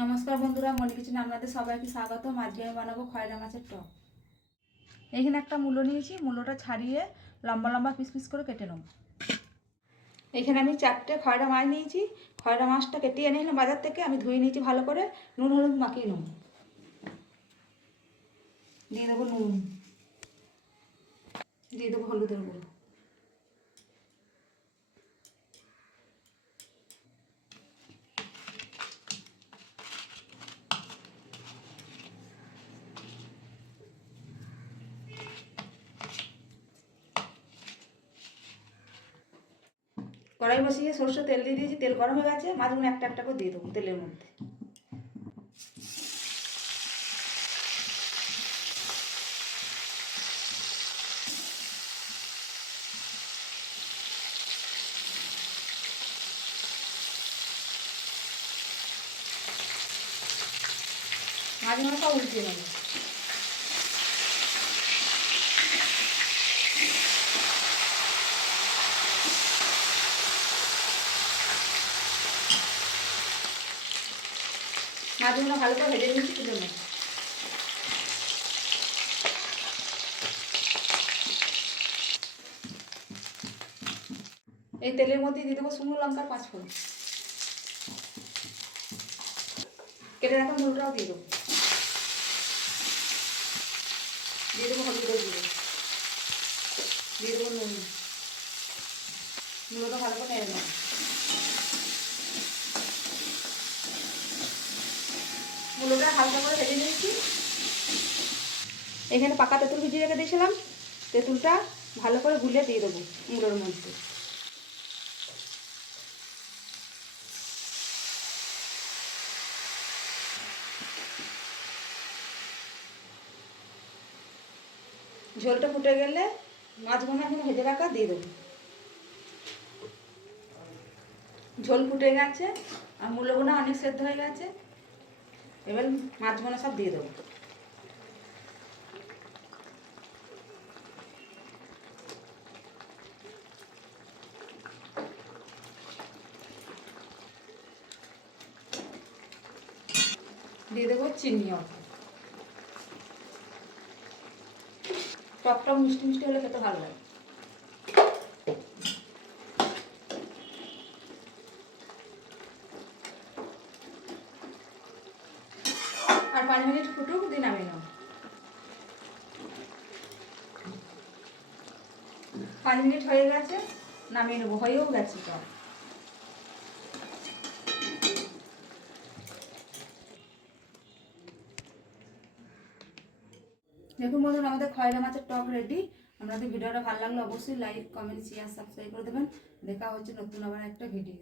নমস্কার বন্ধুরা, মনি কিচেনে আপনাদের সবাইকে স্বাগত। আজকে আমি বানাবো খয়রা মাছের টক। এইখানে একটা মূলো নিয়েছি, মূলোটা ছাড়িয়ে লম্বা লম্বা পিস পিস করে কেটে নেব। এইখানে আমি 4টে খয়রা মাছ নিয়েছি। খয়রা মাছটা কেটে এনে নিলাম বাজার থেকে, আমি ধুয়ে নিয়েছি ভালো করে। নুন হলুদ মাখিয়ে নেব। দিয়ে দেবো নুন, দিয়ে দেবো হলুদের গুঁড়ো, কড়াই বসিয়ে সরষে তেল দিয়ে দিয়েছি। তেল গরম হয়ে গেছে, মাছগুলো একটা একটা করে দিয়ে দেবো তেলের মধ্যে। মাছগুলো সব উল্টিয়ে নেবো। মাছগুলো ভালো করে ভেজে নিচ্ছি তুলে নেব। এই তেলের মধ্যে দিয়ে দেবো শুকনো লঙ্কার 5 ফোড়ন, কেটে রাখা মূলটাও দিয়ে দেবো। দিয়ে দেবো হলুদের গুঁড়ো, দিয়ে দেবো নুন। মূলটা ভালো করে নেড়ে নেব। মূলটা হালকা করে ভেজে নিয়েছি। এখানে পাকা তেঁতুল ভিজিয়ে রেখে দিয়েছিলাম, তেঁতুলটা ভালো করে গুলে দিয়ে দেবো মূলোর মধ্যে। ঝোলটা ফুটে গেলে মাছগুলো এখন ভেজে রাখা দিয়ে দেবো। ঝোল ফুটে গেছে আর মূলগুলো অনেক সেদ্ধ হয়ে গেছে। এবার মাছগুলো সব দিয়ে দেবো। দিয়ে দেবো চিনি অল্প। টকটা মিষ্টি মিষ্টি হলে খেতে ভালো লাগে। আর 5 মিনিট ফুটুক, দিয়ে নামিয়ে নেব। 5 মিনিট হয়ে গেছে, নামিয়ে নেবো। হয়েও গেছে টক। দেখুন বন্ধুরা, আমাদের খয়রা মাছের টক রেডি। আপনাদের ভিডিওটা ভালো লাগলে অবশ্যই লাইক, কমেন্ট, শেয়ার, সাবস্ক্রাইব করে দেবেন। দেখা হচ্ছে নতুন আবার একটা ভিডিও।